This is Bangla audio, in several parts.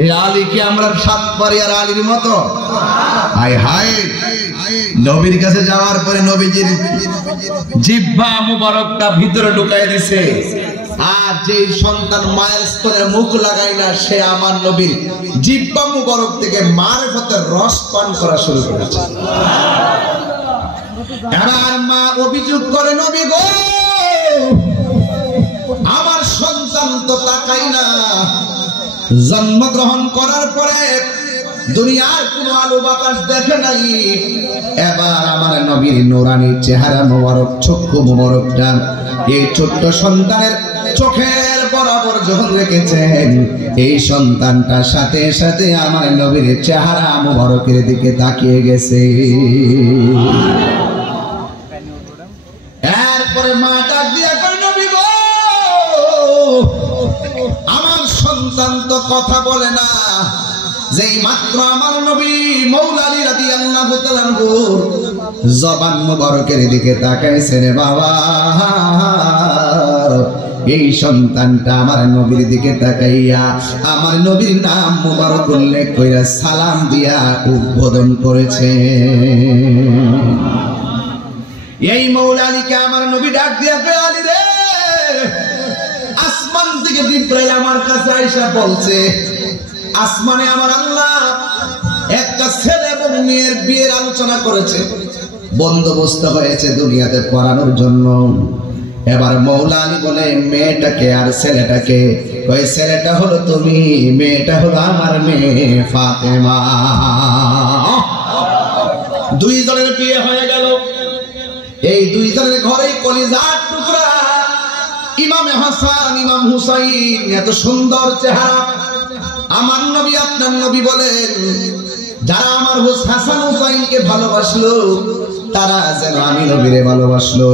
এই আলী কি আমরা সাতবাড়িয়ার আলীর মতো? হায় হায়, নবীর কাছে যাওয়ার পরে নবীজির জিহ্বা মুবারকটা ভিতরে ঢুকাই দিছে। আর যে সন্তান মায়ের স্তনে মুখ লাগায় না, সে আমার নবীর জিহ্বা মুবারক থেকে মারিফতের রস পান করা শুরু করেছে। এবার মা অভিযোগ করে, নবী গো, আমার সন্তান তো তাকাই না, জন্মগ্রহণ করার পরে দুনিয়ার কোনো আলো বাতাস দেখে নাই। এবার আমার নবীর নূরানি চেহারা মোবারক, চক্ষু মোবারকটা এই ছোট্ট সন্তানের চোখের বরাবর যখন রেখেছেন, এই সন্তানটার সাথে সাথে আমার নবীর চেহারা মোবারকের দিকে তাকিয়ে গেছে। এরপরে মা ডাক দিয়া কয়, নবী গো, আমার সন্তান তো কথা বলে না। যেই মাত্র আমার নবী মৌলা আলী রাদিয়াল্লাহু তাআলা আনহুর জবান মুবারকের দিকে তাকাইছেন, বাবা, এই সন্তানটা আমার নবীর দিকে তাকাইয়া আমার নবীর নাম মুবারক উল্লেখ কইরা সালাম দিয়া উদ্বোধন করেছে। এই মৌলা আলীকে আমার নবী ডাক দিয়া কয়, আলী রে, আসমান থেকে জিবরাইল আমার কাছে আইসা বলছে, আসমানে আমার আল্লাহ একটা ছেলে এবং মেয়ের বিয়ের আলোচনা করেছে, বন্দোবস্ত হয়েছে দুনিয়াতে পড়ানোর জন্য। এবার মৌলা আলী বলে, মেয়েটাকে আর ছেলেটাকে? ওই ছেলেটা হলো তুমি, মেয়েটা হলো আমার মেয়ে ফাতেমা। দুই জনের বিয়ে হয়ে গেল। এই দুই জনের ঘরেই কলিজার টুকরা ইমামে হাসান, ইমাম হুসাইন, এত সুন্দর চেহারা। আমার নবী, আপনার নবী বলেন, যারা আমার হাসান হুসাইনকে ভালোবাসলো, তারা যেন আমি নবীরে ভালোবাসলো।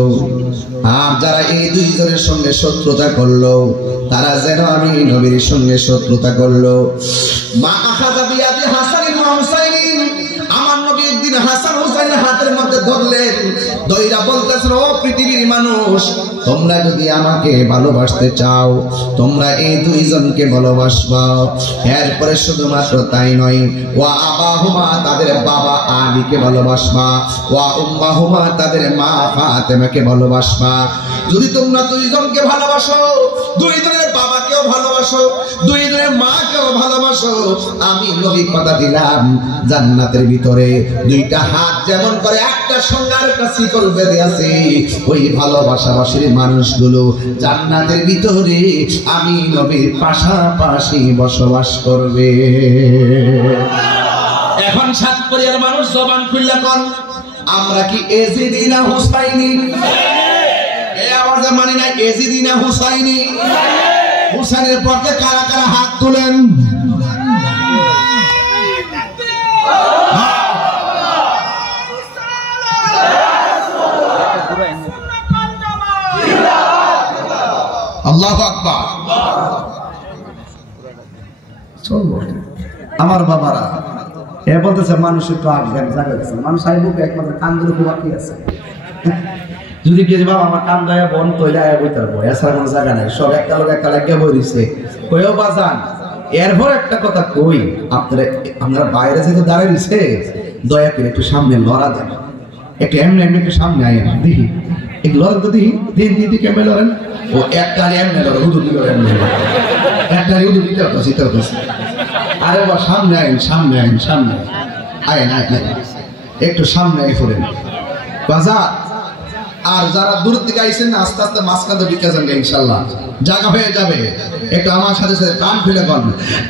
আর যারা এই দুইজনের সঙ্গে শত্রুতা করলো, তারা যেন আমি নবীর সঙ্গে শত্রুতা করলো। মা আখাযা বিয়াদি হাসান ইবনে হুসাইন, আমার নবী একদিন হাসান হুসাইনের হাতের মধ্যে ধরলেন, দইরা বলতেছেন, ও পৃথিবীর মানুষ, তোমরা যদি আমাকে ভালোবাসতে চাও, তোমরা এই দুইজনকে ভালোবাসবা। এরপরে শুধুমাত্র তাই নয়, ওয়া আবাহুমা, তাদের বাবা আলীকে ভালোবাসবা, ওয়া উম্মাহুমা, তাদের মা ফাতেমাকে ভালোবাসবা। যদি তোমরা দুইজনকে ভালোবাসো, দুইজনের বাবাকেও ভালোবাসো, দুইজনের মাকেও ভালোবাসো, আমি নবী কথা দিলাম, জান্নাতের ভিতরে দুইটা হাত যেমন করে একটা সঙ্গে আরেকটা শিকল বেঁধে আছে, ওই ভালোবাসাবাসীর মানুষগুলো জান্নাতের ভিতরে আমি নবীর পাশাপাশি বসবাস করবে। এখন সাতপরিয়ার মানুষ জবান খুললা কোন, আমরা কি এজিদি না হুসাইনি? এই আওয়াজে মানি না, এজিদি না হুসাইনি? হুসাইনের পক্ষে কারা কারা হাত তুলেন? আল্লাহু আকবার। চলবো আমার বাবারা, এ বলতেছে মানুষ একটু আগ্রহ জায়গা দিচ্ছে, মানুষ আইবুক একমাত্র কান্দুর খুব বাকি আছে। যদি কে বাবা আমার কান গায়ে বন তৈরি আয় বই তারপর এছাড়া কোনো জায়গা নাই, সব একটা লোক একটা লাগিয়ে বই দিচ্ছে, কইও বাজান। এরপর একটা কথা কই, আপনারা বাইরে যেহেতু দাঁড়িয়ে দিচ্ছে, দয়া করে একটু সামনে লড়া দেন, একটু এমনি এমনি একটু সামনে আয় দেখি, একটু লড়েন তো দেখি, দিন কেমন লড়েন। ও একটা এমনি লড়ে, হুদুর দিল এমনি, একটা হুদুর দিতে হতো শীতের কাছে। আরে বা সামনে আইন, সামনে আইন, সামনে আইন, আইন একটু সামনে আই ফোরেন বাজার। আর যারা দূর থেকে আইছেন না, আস্তে আস্তে মাঝখানে বিকা যান, ইনশাল্লাহ জায়গা হয়ে যাবে। একটু আমার সাথে সাথে কান খুলে বল,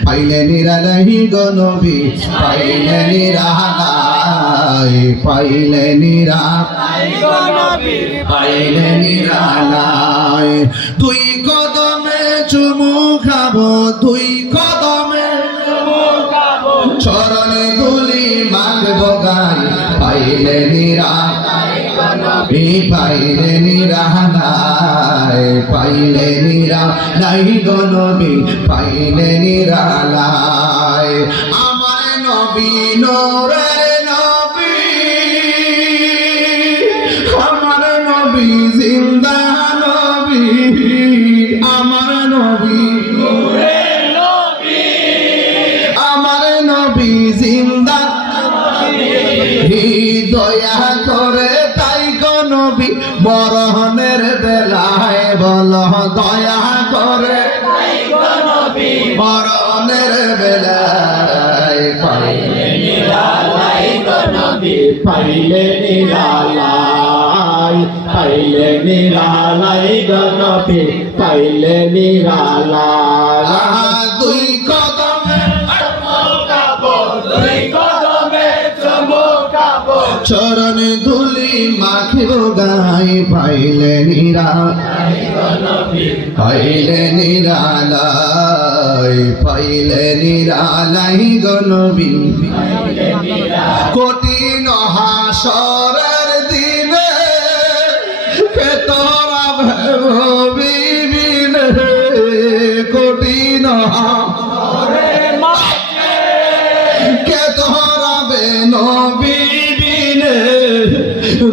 পাইলে নিরালাহি গো নবী, পাইলে নিরালাই, পাইলে নিরালাই গো নবী, পাইলে নিরালাই। দুই কদমে চুমু খাবো, দুই কদমে চুমু খাবো, চরণে ধুলি মাখবো গায়ে, পাইলে নিরালাই গো নবী, পাইলে নিরালাই, পাইলে নিরালাই গো নবী, পাইলে নিরালাই। আমার নবী নূরের নবী, আমার নবী জিন্দা নবী, আমার নবী নূরের নবী, হাসরের বেলায় পাইলে নিরালাই গো নবী পাইলে নিরালাই, পাইলে নিরালাই গো নবী পাইলে নিরালাই। দুই কদমে চমকাবো, দুই কদমে চমকাবো, চরণ ধুলি মাখিব গাই পাইলে নিরালাই গো নবী পাইলে নিরালাই, পাইলে নিরালাই গো নবী পাইলে নিরালাই। কঠিন হাসরের দিনে কে তোরা ভাবিবিনে, কঠিন কে তোরা নবীবিনে,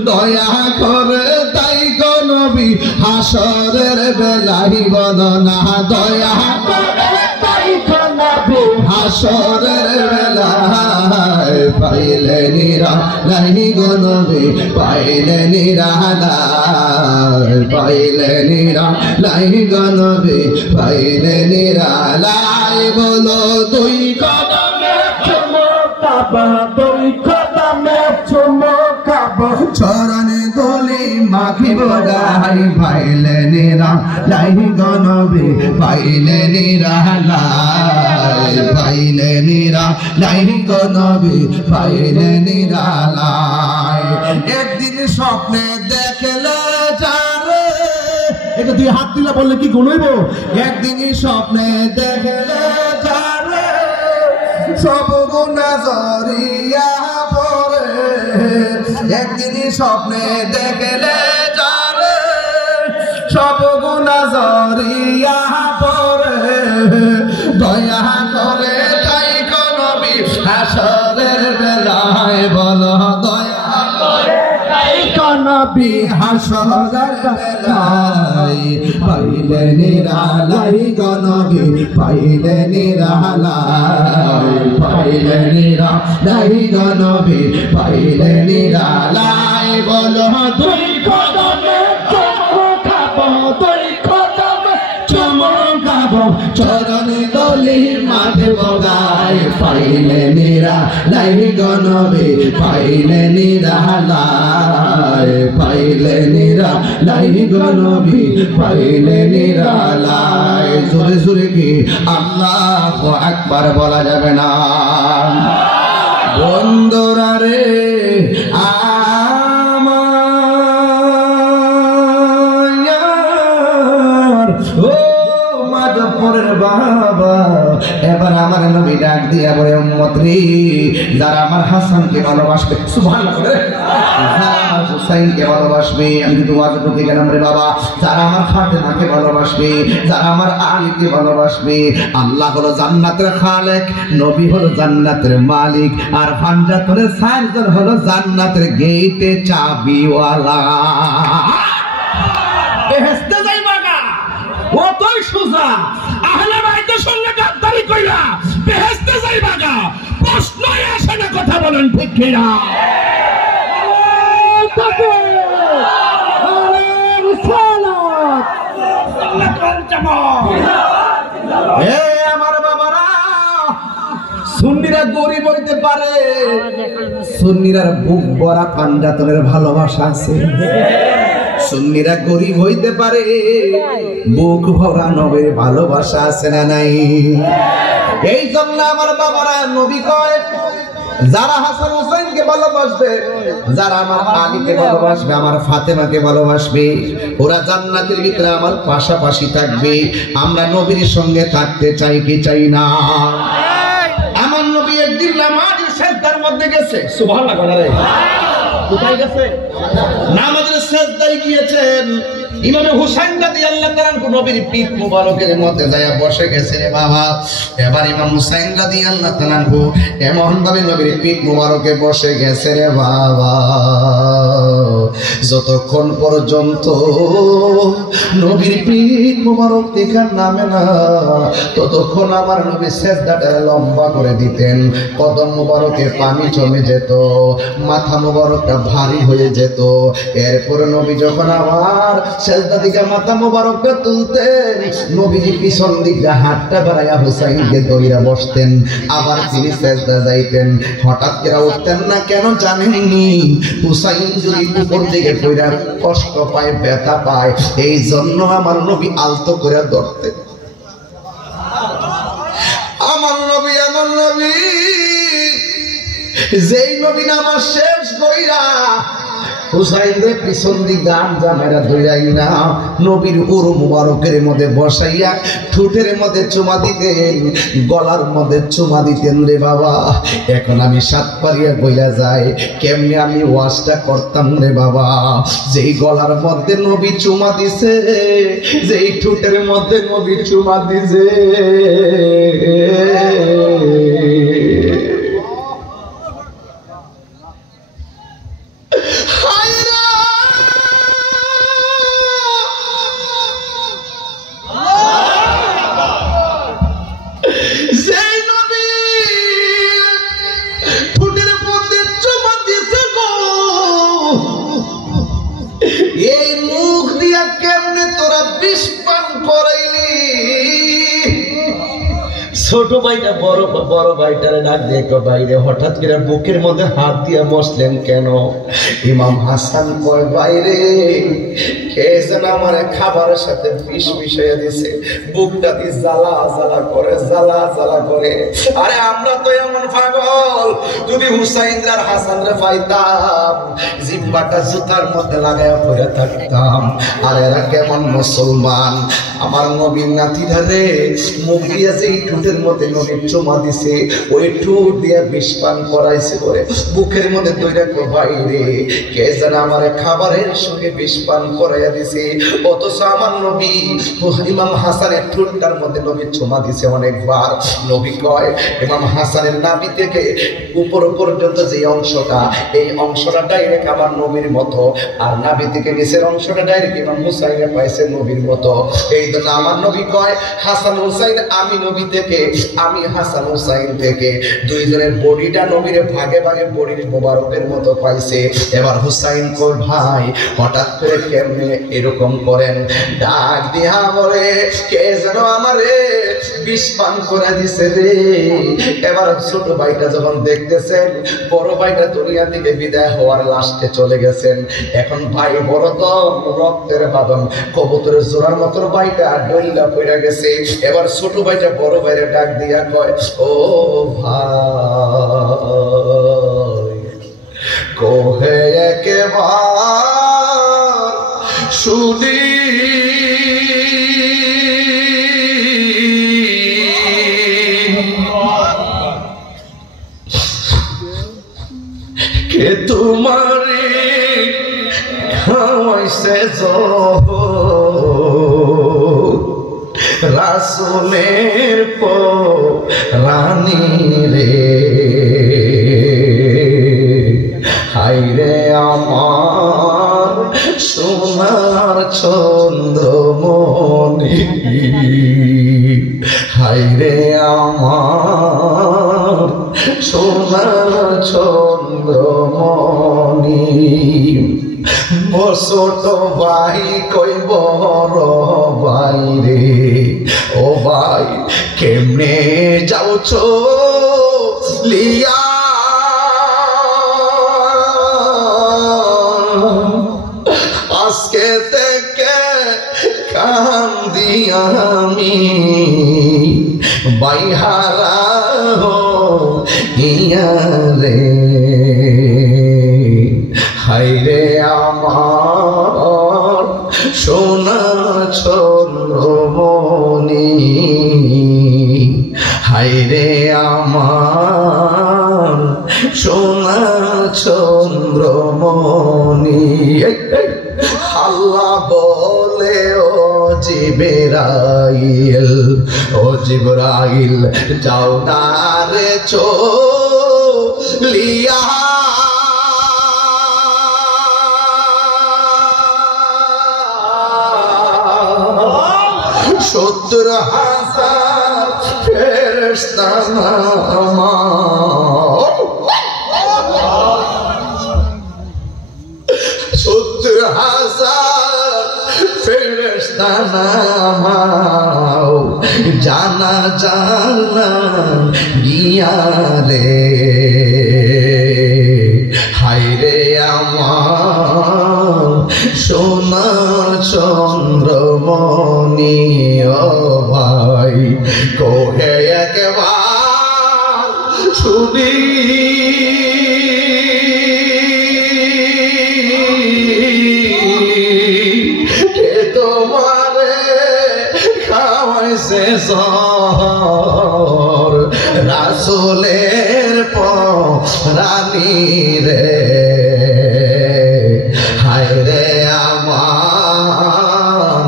দয়া করে তাই গো নবী হাসরের বেলাই বদনা, দয়া করে তাই গো নবী হাসরের বেলায় পাইলে নিরালাই গো নবী পাইলে নিরালাই, পাইলে নিরালাই গো নবী পাইলে নিরালাই। বলো দুই কদমে চমকাবো, দুই কদমে চমকাবো, চরণে দলি মাখিব গাই পাইলে নিরালাই গো নবী পাইলে নিরালাই, পাইলে নিরালাই গো নবী পাইলে নিরালাই। একদিন স্বপ্নে দেখলে যারে, এটা তুই হাত দিলা বললে কি গুনইব, একদিন স্বপ্নে দেখলে যারে সব গুনাহ জরিয়া পড়ে, একদিন স্বপ্নে দেখলে যারে সব গুনাহ জরিয়া পড়ে, দয়া করে তাই গো নবী হাসরের বেলায় বলো দয়া করে তাই গো নবী হাসরের বেলায় পাইলে নিরালাই গো নবী পাইলে নিরালাই, পাইলে নিরালাই গো নবী পাইলে নিরালাই। বলো দুই কদমে চমকাবো, দুই কদমে চমকাবো, চরণ দলি মাখিব গাই পাইলে নিরালাই গো নবী পাইলে নিরালাই, পাইলে নিরালাই গো নবী পাইলে নিরালাই। জোরে জোরে কি আল্লাহু আকবার বলা যাবে না? বন্ধুরা রে আমার ও মাধবপুরের বাবা, এবার আমার নবী ডাক দিয়া বলে উম্মত রে, যারা আমার হাসানকে ভালোবাসবে সুবহানাল্লাহ করে, যারা হুসাইনকে ভালোবাসবে, আমি কিন্তু ওয়াজ ঢুকে গেলাম রে বাবা, যারা আমার ফাতেমাকে ভালোবাসবে, যারা আমার আলীকে ভালোবাসবে, আল্লাহ হলো জান্নাতের খালেক, নবী হলো জান্নাতের মালিক, আর ফানজাতুলের সাইজন হলো জান্নাতের গেটে চাবিওয়ালা। বেহেশতে যাইবা না ওতই সোজা, আহলে বাইতের সঙ্গে গাদ্দারি কইরা বেহেশতে যাইবা না, প্রশ্নই আসে না, কথা বলেন ঠিক কিনা? আমার বাবারা, সুন্নিরা গরিব হইতে পারে, সুন্নিরার বুক ভরা পাঞ্জাতনের ভালোবাসা আছে, সুন্নিরা গরিব হইতে পারে, বুক ভরা নবীর ভালোবাসা আছে না নাই? এই জন্য আমার বাবারা নবী কয়, যারা হাসান হুসাইনকে ভালোবাসবে, যারা আমার আলীকে ভালোবাসবে, আমার ফাতেমাকে ভালোবাসবে, ওরা জান্নাতের ভিতরে আমার পাশাপাশি থাকবে। আমরা নবীর সঙ্গে থাকতে চাই কি চাই না? আমার নবী একদিন নামাজের সেজদার মধ্যে গেছে, সুবহানাল্লাহ করে, কোথায় গেছে? নামাজের সেজদায় গিয়েছেন। ইমামে হুসাইন রাদিয়াল্লাহু তাআলা নবীর পিঠ মুবারকের মধ্যে যায় বসে গেছে রে বাবা। এবার ইমাম হুসাইন রাদিয়াল্লাহু তাআলা এমন ভাবে নবীর পিঠ মুবারকে বসে গেছে রে বাবা, যতক্ষণ পর্যন্ত নবীর পিঠ মোবারক দেখার নামে না ততক্ষণ আমার নবী সেজদাটা লম্বা করে দিতেন, কদম মোবারকে পানি জমে যেত, মাথা মোবারকটা ভারী হয়ে যেত। এরপরে নবী যখন আবার সেজদা দিকে মাথা মোবারকটা তুলতেন, নবীজি পিছন দিকে হাতটা বাড়াইয়া হুসাইনকে দইরা বসতেন, আবার তিনি সেজদা যাইতেন। হঠাৎ করে উঠতেন না, কেন জানেননি? হুসাইন যদি উপর দিকে পড়া কষ্ট পায়, ব্যথা পায়, এই জন্য আমার নবী আলতো করে ধরতেন। আমার নবী যেই নবী নামাজ শেষ কইরা হুসাইনের পিছন দিক গান জামেরা দইরাই না নবীর উরু মুবারকের মধ্যে বসাইয়া ঠোঁটের মধ্যে চুমা দিতেন, গলার মধ্যে চুমা দিতেন। রে বাবা, এখন আমি সাত পারিয়া বইয়া যাই, কেমনে আমি ওয়াজটা করতাম রে বাবা। যেই গলার মধ্যে নবী চুমা দিছে, যেই ঠোঁটের মধ্যে নবী চুমা দিছে, এই মুখ দিয়া কেমনে তোরা বিষ পান করাইলি? ছোট ভাইটা বড় ভাইটারে ডাক দিয়ে বাইরে হঠাৎ করে বুকের মধ্যে হাত দিয়ে বসলেন কেন? ইমাম হাসান কয়, বাইরে কে যেন আমার খাবারের সাথে বিষ মিশাইয়া দিছে, বুকটা দিয়ে জ্বালা জ্বালা করে, জ্বালা জ্বালা করে। আরে আমরা তো এমন পাগল, যদি হুসাইন আর হাসানরে পাইতাম জিব্বাটা জুতার মধ্যে লাগাইয়া পড়ে থাকতাম। আর এরা কেমন মুসলমান? আমার নবীর নাতিরা রে মুখ দিয়ে যে ঠোঁটের মধ্যে নবীর চুমা দিছে, ওই ঠোঁট দিয়ে বিষ পান করাইছে করে বুকের মধ্যে দইরা কো, বাইরে কে যেন আমার খাবারের সঙ্গে বিষ পান করাইয়া দিছে। অথচ আমার নবী ইমাম হাসানের ঠোঁটটার মধ্যে নবীর চুমা দিছে অনেকবার। নবী কয়, ইমাম হাসানের নাভি থেকে উপর পর্যন্ত যে অংশটা, এই অংশটা ডাইরেক্ট আমার নবীর মতো, আর নাভি থেকে নিচের অংশটা ডাইরেক্ট ইমাম হুসাইনে পাইছে নবীর মতো। এই জন্য আমার নবী কয়, হাসান হুসাইন আমি নবী থেকে, আমি হাসান হুসাইন থেকে, দুইজনের বডিটা নবীর ভাগে ভাগে বডির মোবারকের মতো পাইছে। এবার হুসাইন কই, ভাই হঠাৎ করে কেমনে এরকম করেন? ডাক দিয়া বলে, কে যেন আমারে বিষ পান করে দিছে রে। এবার ছোট ভাইটা যখন দেখতেছেন বড় ভাইটা দুনিয়া থেকে বিদায় হওয়ার লাস্টে চলে গেছেন, এখন ভাই বড় তো রক্তের বাঁধন, কবুতরের জোড়ার মতো ভাইটা ডইলা পড়ে গেছে। এবার ছোট ভাইটা বড় ভাইরে ডাক দিয়া কয়, ও ভাই কোহে একেবার শুনি কে তোমারে খাওয়াইছে রাসূলের রানী রে। হাইরে আমার সোনার চন্দ্রমণি, হাইরে আমার সোনার চন্দ্রমণি। ছোট ভাই কই বড় ভাই রে, ও ভাই কেমনে যাওছ লিয়া? আজকে থেকে কান্দি আমি বাইহারা ইয়া রে। হাইরে আমার সোনা চন্দ্রমণি, হাইরে আমার সোনা চন্দ্রমণি। আল্লাহ বলে, ও জিবরাইল, ও জিবরাইল যাও না রে চলিয়া। 70,000 ফেরেশতা নামাও 70,000 ফেরেশতা নামাও জানা জানা গিয়ারে হায়রে আমার সোনার চন্দ্রমণি ও ভাই কোহে একবার শুনি কে তোমারে খাওয়াইছে সর রাসূলের পরানি রে হায়রে আমার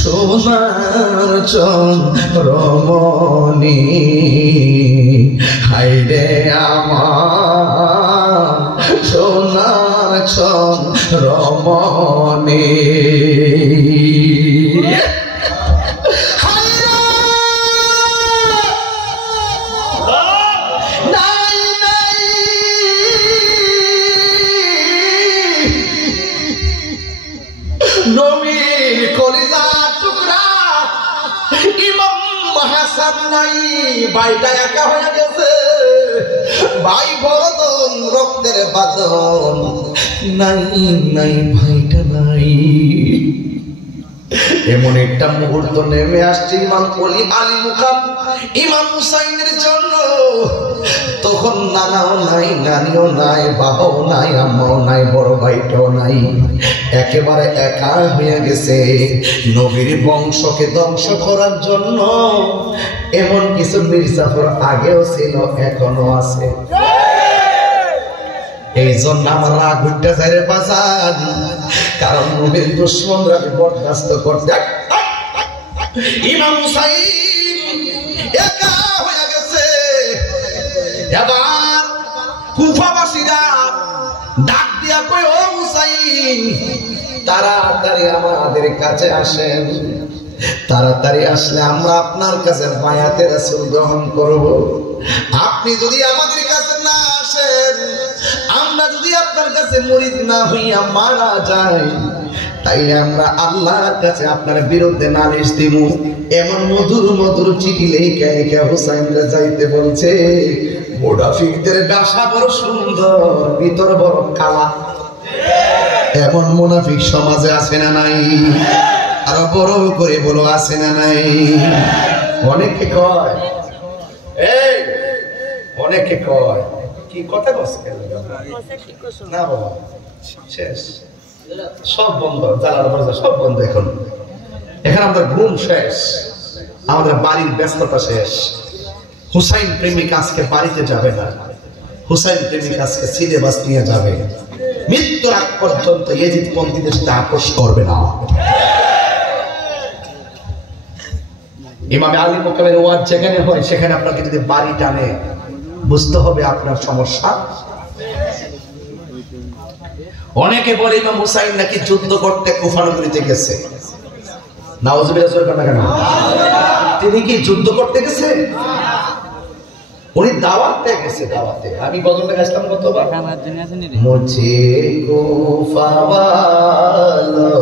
সোনার চন্দ্রমণি হায়রে আমার সোনার চন্দ্রমণি নবীর কলিজার টুকরা ইমাম হাসান নাই, ভাইটা একা হয়ে গেছে। ভাই বড়দন রক্তের বাঁধন নাই নাই, ভাইটা নাই। এমন একটা মুহূর্ত নেমে আসছে ইমাম আলী মুকাম ইমাম হুসাইনের জন্য। তখন নানাও নাই, নানিও নাই, বাবাও নাই, আম্মাও নাই, বড় ভাইটাও নাই, একেবারে একা হয়ে গেছে। নবীর বংশকে ধ্বংস করার জন্য এমন কিছু মির্জাফর আগেও ছিল, এখনো আছে। এই জন্য আমার রাগ উঠতে যায় রে বাজার, কারণ নবীর দুশমনরা বরদাস্ত করতে। ইমাম হুসাইন একা হয়ে গেছে। এবার কুফাবাসীরা ডাক দিয়া কয়, ও হুসাইন তাড়াতাড়ি আমাদের কাছে আসেন, তাড়াতাড়ি আসলে আমরা আপনার কাছে বায়াতে রাসূল গ্রহণ করব। আপনি যদি আমাদের কাছে না আসেন, আমরা যদি আপনার কাছে মুরিদ না হইয়া মারা যাই, তাইলে আমরা আল্লাহর কাছে আপনার বিরুদ্ধে নালিশ দিব। এমন মধুর মধুর চিঠি লেখা লেখা হুসাইনরা যাইতে বলছে। মুনাফিকদের ডাসা বড় সুন্দর, ভিতর বড় কালা। এমন মুনাফিক সমাজে আছে না নাই? আরো বড় করে বলো, আছে না নাই? অনেকে কয়, এই অনেকে কয়, কি কথা কচ্ছে না বাবা, শেষ, সব বন্ধ, জ্বালানো দরজা সব বন্ধ। এখন এখানে আমাদের ঘুম শেষ, আমাদের বাড়ির ব্যস্ততা শেষ। হুসাইন প্রেমিক আজকে বাড়িতে যাবে না, হুসাইন প্রেমিক আজকে সিলেবাস নিয়ে যাবে। মৃত্যুর আগ পর্যন্ত ইয়েজিদ পন্থীদের সাথে আপোষ করবে না। ইমামে আলী মুকামের ওয়াজ যেখানে হয়, সেখানে আপনাকে যদি বাড়ি টানে, বুঝতে হবে আপনার সমস্যা। অনেকে বলে ইমাম হুসাইন নাকি যুদ্ধ করতে কুফা নগরীতে গেছে। নাউজুবিল্লাহ জোরে কথা কেন? তিনি কি যুদ্ধ করতে গেছে? উনি দাওয়াতে গেছে, দাওয়াতে। আমি গজলটা গাইছিলাম কতবার, মুঝে কুফা ওয়ালো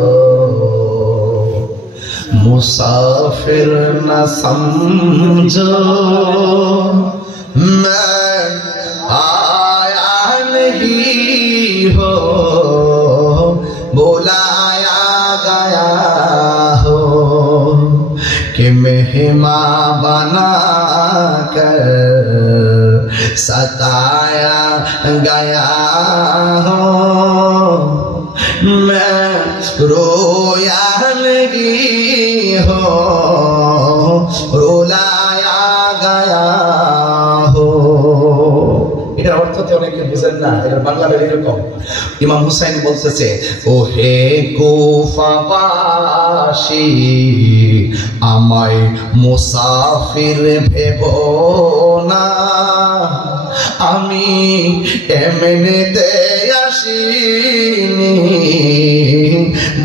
মুসাফির না সমঝো, मैं आया नहीं हो बुलाया गया हो, कि मेहमान बना कर सताया गया हो, मैं रोया नहीं हो रुलाया गया हो। এটার অর্থ তো অনেকে বুঝেন না, এটার বাংলাটা এরকম। ইমাম হুসাইন বলতেছে, ও হে কুফাবাসী, আমায় মুসাফির ভেবো না, আমি এমনিতে আসিনি,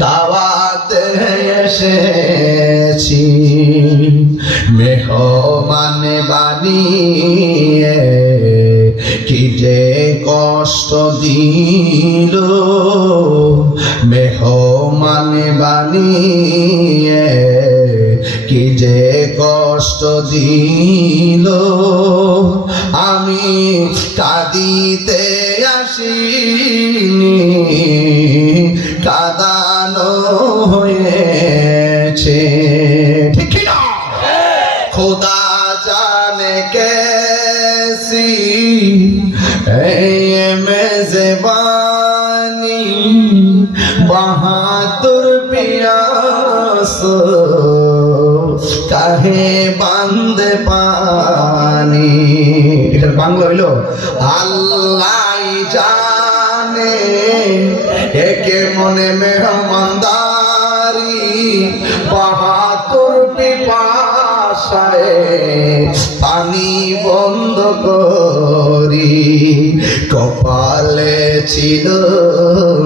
দাওয়াতে এসেছি। মেহমান বানিয়ে কি যে কষ্ট দিল, মেহমান বানিয়ে কি যে কষ্ট দিল। আমি কাঁদিতে আসিনি, কাঁদানো হয়েছে। ঠিক না? खुदा जाने कैसी है ये मेज़बानी, बहादुर प्यास काहे बांधे पानी। এটার বাংলা হইলো আল্লাহ জানে একে মনে মেহমানদারি, বাহাদুর পিপাসায় পানি বন্ধ করি। কপালে ছিল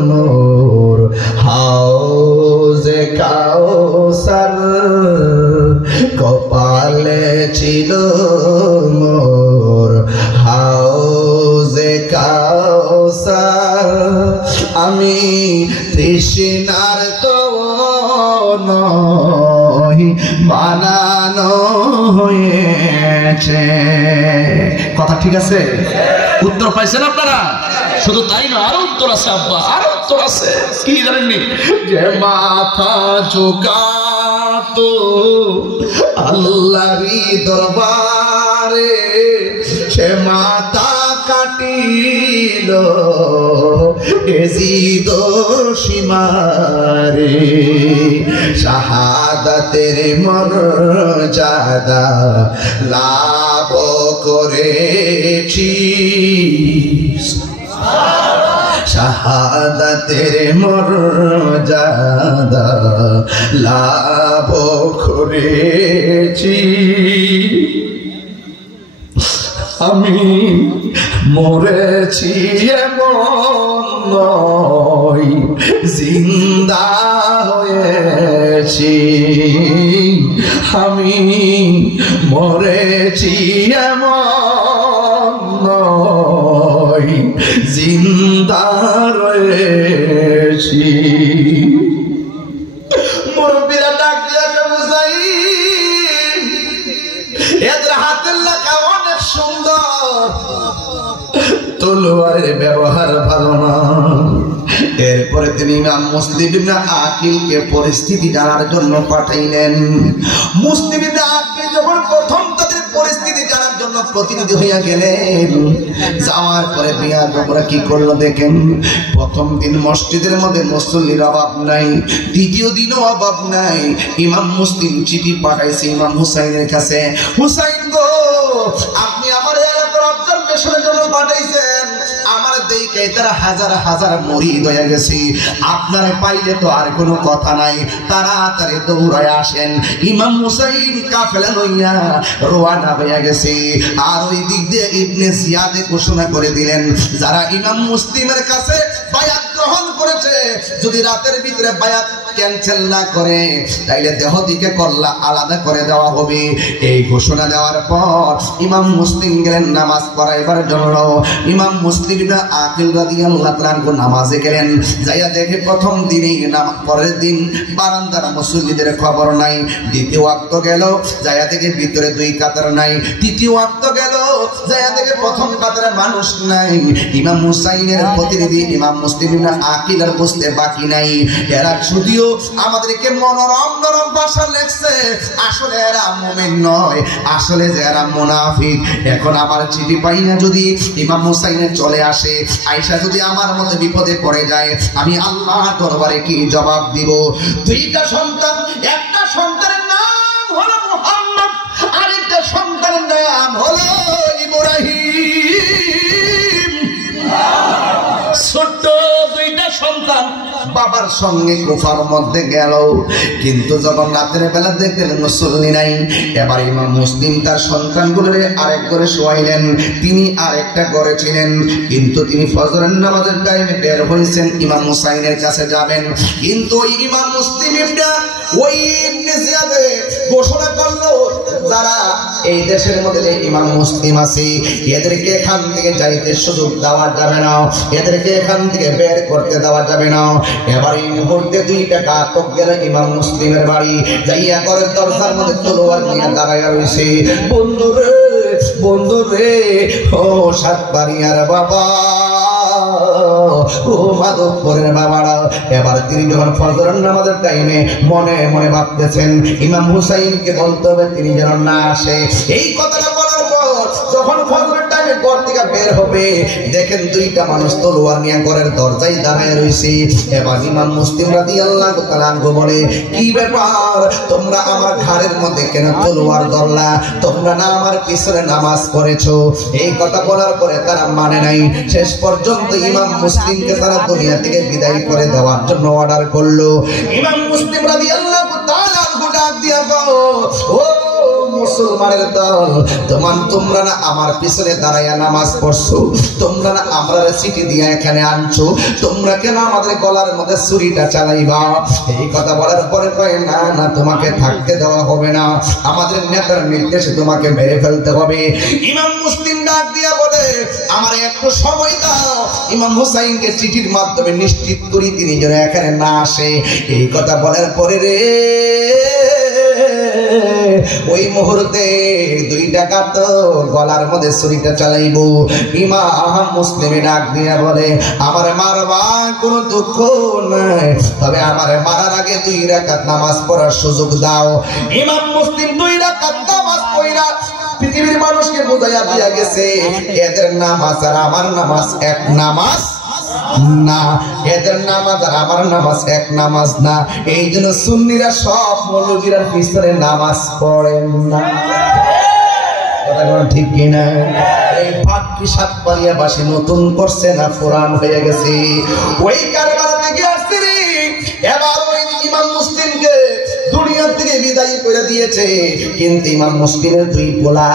মোর হাউজে কাউসার, কপালে ছিল মোর হাউজে কাউসার। আমি তৃষ্ণার তো নই, বানানো হয়েছে। কথা ঠিক আছে? উত্তর পাইছেন আপনারা? শুধু তাই না, আরো উত্তর আছে আব্বা, আরো উত্তর আছে। কি জানেননি? যে মাথা ঝুঁকাতো আল্লাহরই দরবারে, সে মাথা কাটিল এজিদ সীমারে। শাহাদাতের মর্যাদা লাভ করেছি, শাহাদাতের মর্যাদা লাভ করেছি। আমি মরেছি এমন নয়, জিন্দা হয়েছি। আমি মরেছি এমন নয়, জিন্দা রয়েছি। মুরব্বীরা ডাক দিয়ে বুঝাই, এদের হাতের লেখা অনেক সুন্দর, তলোয়ারের ব্যবহার ভালো না। এরপরে তিনি ইমাম মুসলিম ইবনে আকিলকে পরিস্থিতি জানার জন্য পাঠাইলেন। মুসলিম ইবনে আকিল যখন প্রথম তাদের পরিস্থিতি জানার জন্য প্রতিনিধি হইয়া গেলেন, যাওয়ার পরে বিয়ার বাবুরা কি করলো দেখেন। প্রথম দিন মসজিদের মধ্যে মুসল্লির অভাব নাই, দ্বিতীয় দিনও অভাব নাই। ইমাম মুসলিম চিঠি পাঠাইছে ইমাম হুসাইনের কাছে, হুসাইন গো, আপনি আমার এলাকার অবজারভেশনের জন্য পাঠাইছেন, আমার দেখে তারা হাজার হাজার মুরিদ হয়ে গেছে, আপনারে পাইলে তো আর কোনো কথা নাই, তাড়াতাড়ি দৌড়ায় আসেন। ইমাম হুসাইন কাফেলা লইয়া রওনা হয়ে গেছে। আর ওই দিক দিয়ে ইবনে জিয়াদে ঘোষণা করে দিলেন, যারা ইমাম মুসলিমের কাছে বায়াত গ্রহণ করেছে, যদি রাতের ভিতরে বায়াত ক্যান্সেল না করে তাইলে দেহ দিকে কল্লা আলাদা করে দেওয়া হবে। এই ঘোষণা দেওয়ার পর ইমাম মুসলিম গেলেন নামাজ পড়াইবার জন্য। ইমাম মুসলিম ইবনে আকিল রাদিয়াল্লাহু তাআলা নামাজে গেলেন, যাইয়া দেখে প্রথম দিনই নামাজ, পরের দিন বারান্দার মুসল্লিদের খবর নাই। দ্বিতীয় ওয়াক্ত গেল, যাইয়া দেখে ভিতরে দুই কাতার নাই। তৃতীয় ওয়াক্ত গেল, যাইয়া দেখে প্রথম কাতারে মানুষ নাই। ইমাম হুসাইনের প্রতিনিধি ইমাম মুসলিম ইবনে আকিল আর বুঝতে বাকি নাই, এরা শুধু আমাদেরকে মনোরম নরম ভাষা লেখছে, আসলে এরা মুমিন নয়, আসলে যে এরা মুনাফিক। এখন আমার চিঠি পাই না যদি ইমাম হুসাইনের চলে আসে, আয়েশা যদি আমার মতো বিপদে পড়ে যায়, আমি আল্লাহর দরবারে কি জবাব দিব? দুইটা সন্তান, একটা সন্তানের নাম হলো মুহাম্মদ, আরেকটা সন্তানের নাম হলো ইব্রাহিম। ছোট্ট দুইটা সন্তান, বাবার সঙ্গে কুফার মধ্যে গেল, কিন্তু যখন রাতের বেলা দেখলেন মুসল্লি নাই, এবার ইমাম মুসলিম তার সন্তানগুলোরে আরেক ঘরে শোয়াইলেন। তিনি আরেকটা ঘরে ছিলেন, কিন্তু তিনি ফজরের নামাজের টাইমে বের হয়েছেন ইমাম হুসাইনের কাছে যাবেন। কিন্তু ওই ইমাম মুসলিম ওই ইবনে জিয়াদে ঘোষণা করলো, যারা এই দেশের মধ্যে ইমাম মুসলিম আছে এদেরকে এখান থেকে যাইতে সুযোগ দেওয়া যাবে না, এদেরকে এখান থেকে বের করতে দেওয়া যাবে না। এবার এই মুহূর্তে দুইটা ঘাতক গেল ইমাম মুসলিমের বাড়ি, যাইয়া করে দরজার মধ্যে তলোয়ার নিয়ে দাঁড়াইয়া রয়েছে। বন্ধুরে বন্ধুরে, ও সাতবাড়িয়ার বাবা, ও মাধবপুরের বাবারা। এবার তিনি যখন ফজরের নামাজের টাইমে মনে মনে ভাবতেছেন ইমাম হুসাইনকে বলতে হবে তিনি যেন না আসে। এই কথাটা বলার পর যখন ফজরের টাইমে ঘর থেকে বের হবে, দেখেন দুইটা মানুষ তলোয়ার নিয়ে ঘরের দরজায় দাঁড়ায় রয়েছে। এবার ইমাম মুসলিম রাদিয়াল্লাহু তাআলা আনহু বলে, কি ব্যাপার তোমরা আমার ঘরের মধ্যে কেন তলোয়ার ধরলা? তোমরা না আমার পিছনে নামাজ পড়েছো? এই কথা বলার পরে তারা মানে নাই। শেষ পর্যন্ত ইমাম মুসলিমকে তারা দুনিয়া থেকে বিদায় করে দেওয়ার জন্য অর্ডার করলো। ইমাম মুসলিম রাদিয়াল্লাহু তাআলা আনহু ডাক দিয়া গো, ও মুসলমানের দল, তোমরা না আমার পিছনে দাঁড়াইয়া নামাজ পড়ছো, তোমরা না আমরা চিঠি দিয়ে এখানে আনছো, তোমরা কেন আমাদের গলার মধ্যে ছুরিটা চালাইবা? এই কথা বলার পরে কয়, না না, তোমাকে থাকতে দেওয়া হবে না, আমাদের নেতার নির্দেশে তোমাকে মেরে ফেলতে হবে। ইমাম মুসলিম ডাক দিয়া বলে, আমার একটু সময় দাও, ইমাম হুসাইনকে চিঠির মাধ্যমে নিশ্চিত করি তিনি যেন এখানে না আসে। এই কথা বলার পরে রে ওই মুহূর্তে দুইটা ঘাতক গলার মধ্যে ছুরিটা চালাইব। ইমাম মুসলিমে ডাক দিয়া বলে, আমার মারবা কোনো দুঃখ নাই, তবে আমার মারার আগে 2 রাকাত নামাজ পড়ার সুযোগ দাও। ইমাম মুসলিম 2 রাকাত নামাজ পড়া পৃথিবীর মানুষকে বোঝাইয়া দিয়া গেছে, এদের নামাজ আর আমার নামাজ এক নামাজ না, এদের নামাজ আর আমার নামাজ এক নামাজ না। এই জন্য সুন্নিরা সব মৌলবীরা পিছনে নামাজ পড়েন না। ঠিক কিনা? এই ভাগ্যি সাতবাড়িয়াবাসী নতুন করছে না পুরান হয়ে গেছে? ওই কারবালা থেকে আসছে রে, এবার ওই ইমাম মুসলিমকে দুনিয়া থেকে বিদায় করে দিয়েছে। কিন্তু ইমাম মুসলিমের 2 পোলা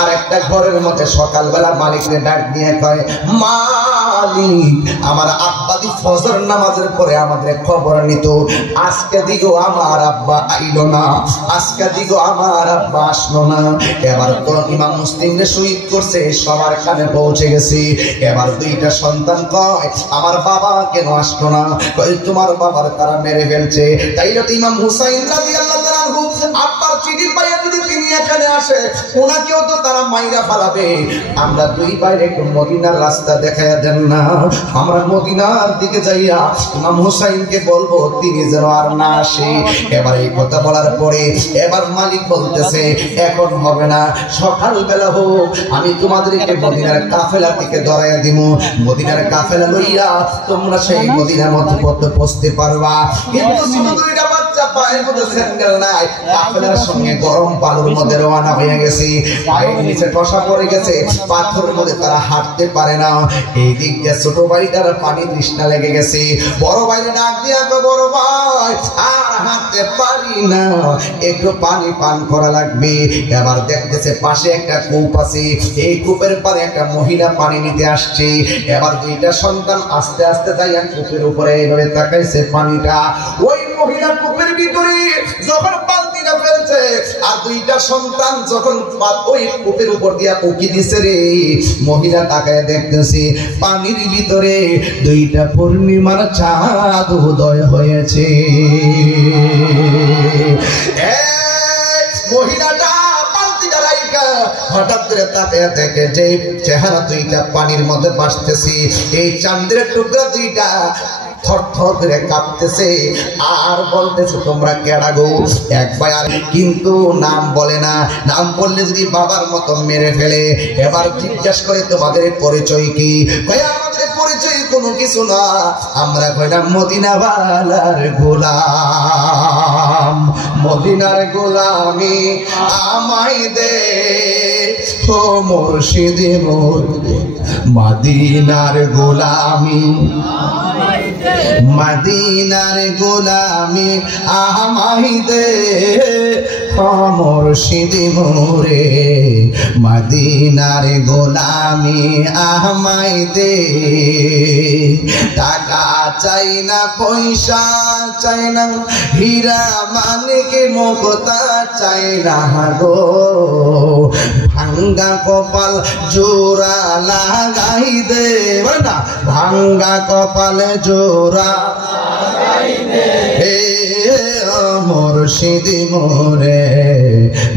আর একটা ঘরের মধ্যে সকালবেলা মালিককে ডাক দিয়ে কয়, মালিক, আমার আব্বা দি ফজর নামাজের পরে আমাদের খবর নিত, আজকে দিগো আমার আব্বা আইলো না, আজকে দিগো আমার আব্বা আসলো না। এবার তো ইমাম মুসলিমকে শহীদ করছে, সবার কানে পৌঁছে গেছে। এবার 2টা সন্তান কয়, আমার বাবা কেন আসলো না? কয়, তোমার বাবার তারা মেরে ফেলছে। তাইলে তো ইমাম হুসাইন রাদিয়াল্লাহু তাআলা আনহু আব্বার চিঠি পাইয়া যদি তিনি এখানে আসে, ওনাকেও তো তারা মাইরা ফেলাবে। আমরা 2 ভাইরে একটু মদিনার রাস্তা দেখাইয়া দেন না, আমরা মদিনার দিকে যাইয়া ইমাম হুসাইনকে বলবো তিনি যেন আর না আসে। এবার এই কথা বলার পরে এবার মালিক বলতেছে, এখন হবে না, সকালবেলা হোক, আমি তোমাদেরকে মদিনার কাফেলা থেকে ধরাইয়া দিব। মদিনার কাফেলা লইয়া তোমরা সেই মদিনার মধ্যে পৌঁছতে পারবা। কিন্তু দুইটা বাচ্চা পায়ের মধ্যে স্যান্ডেল নাই, কাফেলার সঙ্গে গরম বালুর মধ্যে রওনা হয়ে গেছে, পায়ের নিচে টসা পড়ে গেছে, পাথরের মধ্যে তারা হাঁটতে পারে না। এই দিক দিয়ে ছোট ভাইটার পানি তৃষ্ণা লেগে গেছে। বড় ভাইরে ডাক দিয়া, বড় ভাই আর হাঁটতে পারি না, একটু পানি পান করা লাগবে। এবার দেখতেছে পাশে একটা কূপ আছে, এই কূপের পারে একটা মহিলা পানি নিতে আসছে। এবার 2টা সন্তান আস্তে আস্তে যাইয়া কূপের উপরে এভাবে তাকাইছে পানিটা। ওই মহিলা কূপের ভিতরে যখন বালতিটা ফেলছে আর 2টা সন্তান যখন ওই কূপের উপর দিয়া উকি দিছে রে, মহিলা তাকায় দেখতেছে পানির ভিতরে 2টা পূর্ণিমার চাঁদ উদয় হয়েছে। মহিলাটা বালতিটা রাইখা হঠাৎ করে তাকায় দেখে যে চেহারা 2টা পানির মধ্যে ভাসতেছে, এই চাঁদের টুকরা 2টা থরথর করে কাঁপতেছে আর বলতেছে, তোমরা কেডা গো? একবার আর কিন্তু নাম বলে না, নাম বললে যদি বাবার মতো মেরে ফেলে। এবার জিজ্ঞাসা করে, তোমাদের পরিচয় কি? কয়, আমাদের পরিচয় কোনো কিছু না, আমরা কইলাম মদিনাওয়ালার গোলাম। মদিনার গোলামি আমায় দে ও মুর্শিদে মোর মদিনার গোলামি মদিনার গোলামি আমায় দে ও মুর্শিদে মোরে মদিনার গোলামি আমায় দে টাকা চাই না পয়সা চাই না হীরা মানিক মুক্তা চাই না গো ভাঙ্গা কপাল জোড়া লাগাই দে না ভাঙ্গা কপাল জোড়া লাগাই দে হে মুর্শিদ মোরে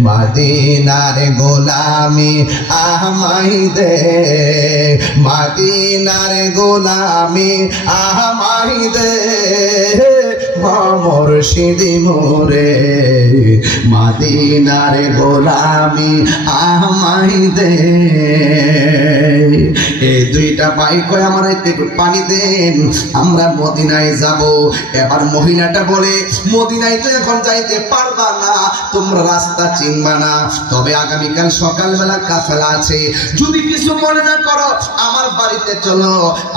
মদিনার গোলামি আমায় দে মদিনার গোলামি আমায় দে মুর্শিদ মোরে মদিনার গোলামি আমায় দে এই দুইটা ভাই কয় আমার একটু পানি দেন আমরা মদিনায় যাব। এবার মহিলাটা বলে মদিনায় তো এখন যাইতে পারবা না, তোমরা রাস্তা চিনবা না, তবে আগামীকাল সকালবেলা কাফেলা আছে, যদি কিছু মনে না করো আমার বাড়িতে চলো,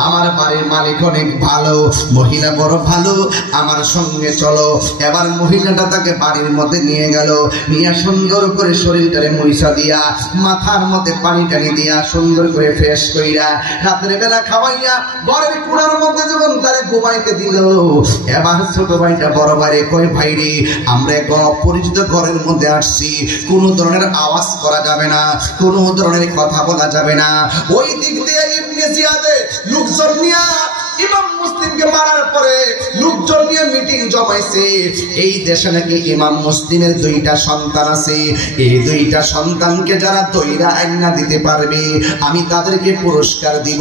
আমার বাড়ির মালিক অনেক ভালো, মহিলা বড় ভালো, আমার সঙ্গে চলো। এবার মহিলাটা তাকে বাড়ির মধ্যে নিয়ে গেল, নিয়ে সুন্দর করে শরীরটারে মুইসা দিয়া মাথার মধ্যে পানি টানি দিয়া সুন্দর করে ফ্রেশ কইরা রাতের বেলা খাওয়াইয়া ঘরের কুড়ার মধ্যে যখন তারে ঘুমাইতে দিল, এবার ছোট ভাইটা বড় ভাইরে কই ভাই রে আমরা এক অপরিচিত ঘরের মধ্যে আসছি, কোনো ধরনের আওয়াজ করা যাবে না, কোনো ধরনের কথা বলা যাবে না। ওই দিক দিয়ে ইবনে জিয়াদে লোকজন নিয়া ইমাম মুসলিমকে মারার পরে লোকজন নিয়ে মিটিং জমাইছে, এই দেশে নাকি ইমাম মুসলিমের দুইটা সন্তান আছে, এই দুইটা সন্তানকে যারা দইরা আইনা দিতে পারবে আমি তাদেরকে পুরস্কার দিব।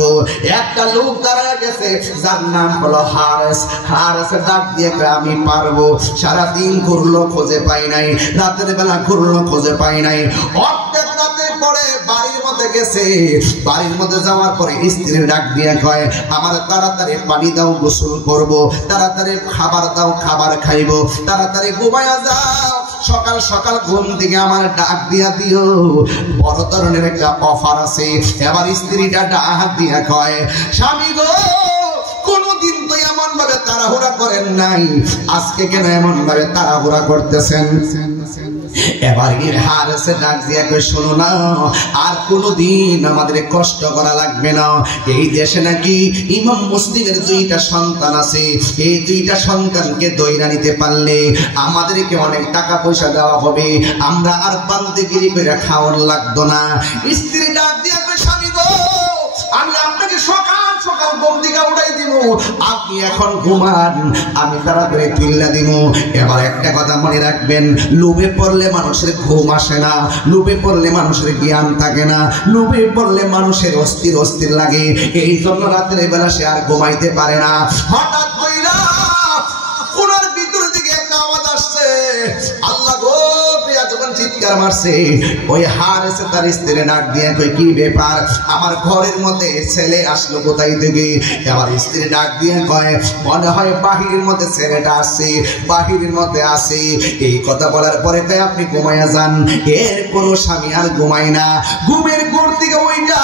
একটা লোক দাঁড়ায় গেছে যার নাম হলো হারেস, হারেসের ডাক দিয়ে আমি পারবো। সারাদিন ঘুরলো খোঁজে পাই নাই, রাতের বেলা ঘুরলো খোঁজে পাই নাই, অর্ধেক রাতের পরে বাড়ির মধ্যে গেছে, বাড়ির মধ্যে যাওয়ার পরে স্ত্রীর ডাক দিয়ে কয় আমার তাড়াতাড়ি পানি দাও গোসল করব, তাড়াতাড়ি খাবার দাও খাবার খাইব, তাড়াতাড়ি ঘুমায়া যাও, সকাল সকাল ঘুম থেকে আমার ডাক দিয়া দিও, বড় ধরনের একটা অফার আছে। এবার স্ত্রীটা ডাক দিয়া কয় স্বামী গো কোনদিন তো এমন ভাবে তাড়াহুড়া করেন নাই, আজকে কেন এমন ভাবে তাড়াহুড়া করতেছেন? এবার হারেসে ডাক দিয়া কই শোনো না, আর কোনোদিন আমাদের কষ্ট করা লাগবে না, এই দেশে নাকি ইমাম মুসলিমের দুইটা সন্তান আছে, এই দুইটা সন্তানকে দইরা নিতে পারলে আমাদেরকে অনেক টাকা পয়সা দেওয়া হবে, আমরা আর বান্দেগিরি করে খাওয়ার লাগতো না। স্ত্রী ডাক দিয়া কই স্বামী গো আমি আপনাকে সকাল সকাল ঘুম থেকে উঠাই দিব, আপনি এখন ঘুমান, আমি তাড়াতাড়ি তুইলা দিব। এবার একটা কথা মনে রাখবেন, লোভে পড়লে মানুষের ঘুম আসে না, লোভে পড়লে মানুষের জ্ঞান থাকে না, লোভে পড়লে মানুষের অস্থির অস্থির লাগে, এই জন্য রাতের বেলা সে আর ঘুমাইতে পারে না। হঠাৎ কইরা কোনার ভিতর থেকে একটা আওয়াজ আসছে, আল্লাহ গো প্রিয়া যখন চিৎকার মারছে, ওই হারেসে তার স্ত্রী ডাক দিয়ে কই কি ব্যাপার, আমার ঘরের মধ্যে ছেলে আসলো কোথায় থেকে? এবার স্ত্রী ডাক দিয়ে কয় মনে হয় বাহিরের মধ্যে ছেলেটা আসছে, বাহিরের মধ্যে আসে। এই কথা বলার পরে কয় আপনি ঘুমাইয়া যান। এর কোনো স্বামী আর ঘুমায় না, ঘুমের ঘোর থেকে ওইটা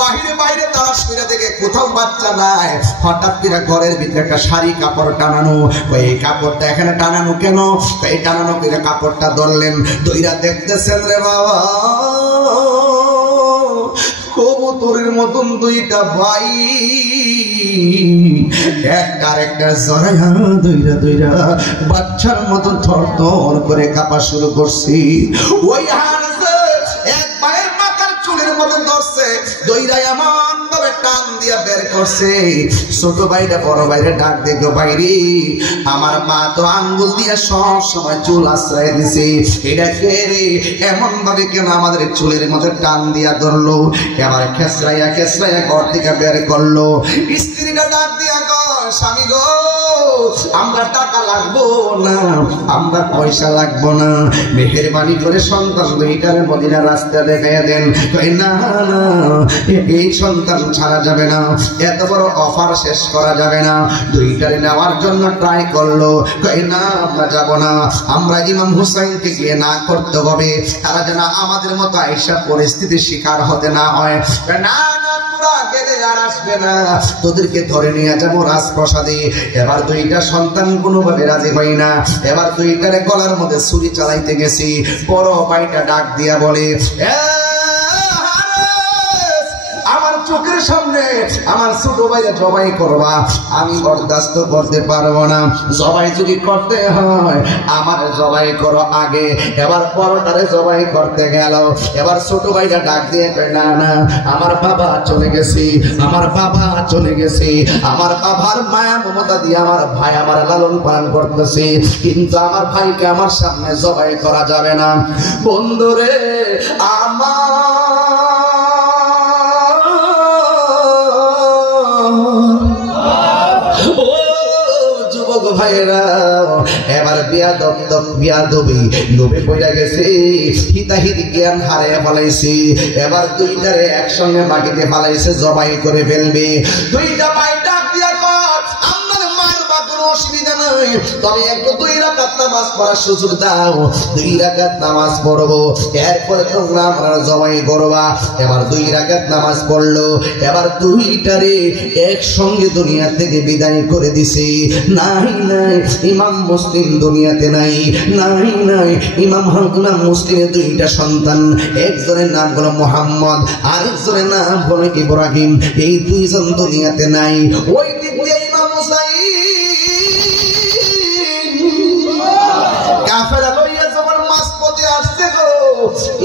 বাহিরে বাইরে তারা শুয়ে দেখে কোথাও বাচ্চা নাই, হঠাৎ করে ঘরের ভিতরে একটা শাড়ি কাপড় টানানো, ওই কাপড়টা এখানে টানানো কেন? এই টানানো করে কাপড়টা ধরলেন, দইরা দেখতেছেন রে বাবা কবুতরের মতন দুইটা ভাই একটা আরেকটা জড়াইয়া দইরা দইরা বাচ্চার মতন থর থর করে কাঁপা শুরু করছি। ওই হারছে এক ভাইয়ের মাথার চুলের মতন ধরছে, দইরা এমন ভাবে টান দিয়া বের করছে। ছোট ভাইটা বড় ভাইরে ডাক দেখো বাইরে, আমার মা তো আঙ্গুল দিয়া সব সময় চুল আশ্রয় দিছে, এটা কে রে? এমন ভাবে কেন আমাদের চুলের মধ্যে টান দিয়া ধরলো? এবার খেসরাইয়া খেসরাইয়া ঘর থেকে বের করলো। স্ত্রীটা ডাক দিয়া কয় স্বামী গো আমরা টাকা লাগবো না, আমরা পয়সা লাগবো না, মেহেরবানি করে সন্তান দুইটার মদিনা রাস্তা দেখাইয়া দেন। না না এই সন্তান ছাড়া যাবে না, এত বড় অফার শেষ করা যাবে না। দুইটারে নেওয়ার জন্য ট্রাই করলো, না আমরা যাব না, আমরা ইমাম হুসাইনকে গিয়ে না করতে হবে, তারা যেন আমাদের মতো আইসা পরিস্থিতির শিকার হতে না হয়। না না তোরা গেলে আর আসবে না, তোদেরকে ধরে নিয়ে যাবো রাজপ্রাসাদে। এবার দুইটা সন্তান কোনোভাবে রাজি হয় না। এবার দুইটারে গলার মধ্যে ছুরি চালাইতে গেছি, বড় ভাইটা ডাক দিয়া বলে, আমার চোখের সামনে আমার ছোট ভাইয়া জবাই করবা, আমি বরদাস্ত করতে পারবো না। জবাই যদি করতে হয় আমার জবাই করো আগে। এবার বড়টারে জবাই করতে গেল। এবার ছোট ভাইটা ডাক দিয়ে কয়, না না আমার বাবা চলে গেছি, আমার বাবা চলে গেছি, আমার বাবার মায়া মমতা দিয়ে আমার ভাই আমার লালন পালন করতেছে, কিন্তু আমার ভাইকে আমার সামনে জবাই করা যাবে না। বন্ধুরে আমার ভাইরা এবার বিয়াদবি লোভে পড়ে গেছে, হিতাহিতি জ্ঞান হারিয়ে ফেলাইছে। এবার দুইটারে একসঙ্গে মাটিতে ফেলাইছে, জবাই করে ফেলবে। দুইটা ভাই ডাক দিয়া কর, আমার মারবা কোনো অসুবিধা নাই, তবে একটু 2 রাকাত নামাজ পড়ার সুযোগ দাও, 2 রাকাত নামাজ পড়বো, এরপরে তোমরা আমরা জবাই করবা। এবার 2 রাকাত নামাজ পড়লো। এবার দুইটারে একসঙ্গে দুনিয়া থেকে বিদায় করে দিছে। নাই নাই ইমাম মুসলিম দুনিয়াতে নাই, নাই নাই ইমাম মুসলিমের 2টা সন্তান, একজনের নাম হলো মুহাম্মদ, আরেকজনের নাম হলো ইব্রাহিম, এই 2 জন দুনিয়াতে নাই। ওই দিক দিয়ে ইমাম হুসাইন কাফেলা লইয়া যখন মাঝপথে আসছে গো,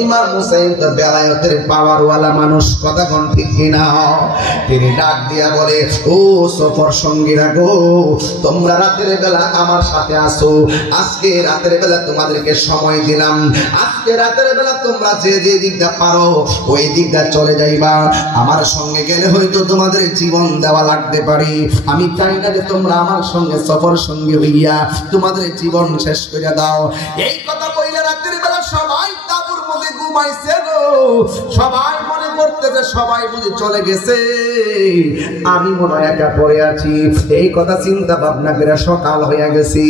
ইমাম হুসাইন তো বেলায়েতের পাওয়ারওয়ালা মানুষ, কথা কোন ঠিক কিনা? তিনি ডাক দিয়া বলে, ও সফর সঙ্গীরা গো, তোমরা রাতের বেলা আমার সাথে আসো, আজকে রাতের বেলা তোমাদেরকে সময় দিলাম, আজকে রাতের বেলা তোমরা যে যে দিকটা পারো ওই দিকটা চলে যাইবা, আমার সঙ্গে গেলে হয়তো তোমাদের জীবন দেওয়া লাগতে পারে, আমি চাই না যে তোমরা আমার সঙ্গে সফর সঙ্গী হইয়া তোমাদের জীবন শেষ করে দাও। এই কথা বইলে রাতের বেলা সবাই তাবুর মধ্যে ঘুমাইছে গো, সবাই মনে করতেছে সবাই বুঝে চলে গেছে, আমি মনে হয় একা পড়ে আছি। এই কথা চিন্তা ভাবনা করে সকাল হয়ে গেছি।